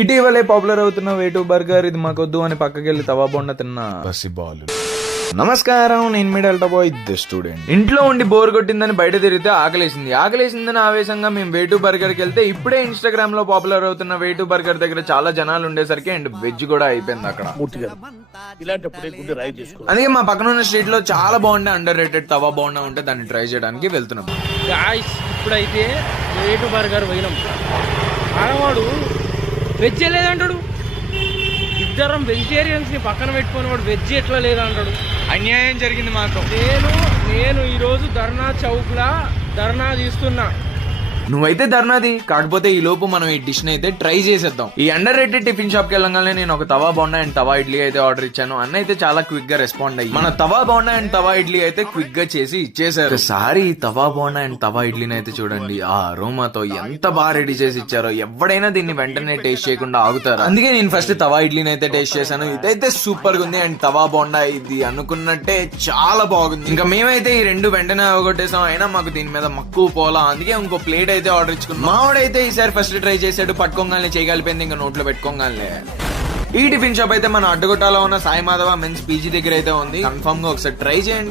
ఇటీవలే పాపులర్ అవుతున్న వేటు బర్గర్ ఇది మాకొద్దు అని పక్కకెళ్ళి తవా బొండ తిన్నా బసిబాలు. నమస్కారం, నేను మీ డెల్టా బాయ్ ది స్టూడెంట్. ఇంట్లో ఉండి బోర్ కొట్టిందని బయట తిరిగితే ఆకలేసిందని ఆవేశంగా మేము వేటు బర్గర్ కి వెళ్తే ఇప్పుడే ఇన్స్టాగ్రామ్ లో పాపులర్ అవుతున్న వేటు బర్గర్ దగ్గర చాలా జనాలు ఉండేసరికి అండ్ వెజ్ కూడా అయిపోయింది అక్కడ. అందుకే మా పక్కన ఉన్న స్ట్రీట్ లో చాలా బాగుండే అండర్ రేటెడ్ తవా బాగుండా ఉంటే దాన్ని ట్రై చేయడానికి వెళ్తున్నాం. ఇప్పుడైతే వేటు బర్గర్ పోయినాం. ఆడవాడు వెజ్ లేదంటాడు, ఇద్దరం వెజిటేరియన్స్ ని పక్కన పెట్టుకుని వాడు వెజ్ ఎట్లా లేదంటాడు. అన్యాయం జరిగింది మాకు. నేను ఈరోజు ధర్నా చౌక్ లా ధర్నా తీస్తున్నా. నువ్వైతే ధర్నాది, కాకపోతే ఈ లోపు మనం ఈ డిష్ ని అయితే ట్రై చేసేద్దాం. ఈ అండర్ రేటెడ్ టిఫిన్ షాప్ కి వెళ్ళగానే నేను ఒక తవా బోండా అండ్ తవా ఇడ్లీ అయితే ఆర్డర్ ఇచ్చాను. అన్న అయితే చాలా క్విక్ గా రెస్పాండ్ అయ్యి మన తవా బోండా అండ్ తవా ఇడ్లీ అయితే క్విక్ గా చేసి ఇచ్చేసారు. ఒకసారి ఈ తవా బోండా అండ్ తవా ఇడ్లీని అయితే చూడండి, ఆ అరోమాతో ఎంత బాగా రెడీ చేసి ఇచ్చారో. ఎవడైనా దీన్ని వెంటనే టేస్ట్ చేయకుండా ఆగుతారు. అందుకే నేను ఫస్ట్ తవా ఇడ్లీని అయితే టేస్ట్ చేశాను. ఇదైతే సూపర్ గా ఉంది. అండ్ తవా బోండా ఇది అనుకున్నట్టే చాలా బాగుంది. ఇంకా మేమైతే ఈ రెండు వెంటనే అవగొట్టేసాం. అయినా మాకు దీని మీద మక్కువ పోలా. అందుకే ఇంకో ప్లేట్ అయితే ఆర్డర్ ఇచ్చుకున్నాం. మావాడైతే ఈసారి ఫస్ట్ ట్రై చేసాడు. పట్టుకోగానే చేయగలిపోయింది, ఇంకా నోట్లో పెట్టుకోగానే. ఈ టిఫిన్ షాప్ అయితే మన అడ్డగొట్టాలో ఉన్న సాయి మాధవ మెన్స్ పీజీ దగ్గర అయితే ఉంది. కన్ఫర్మ్ గా ఒకసారి ట్రై చేయండి.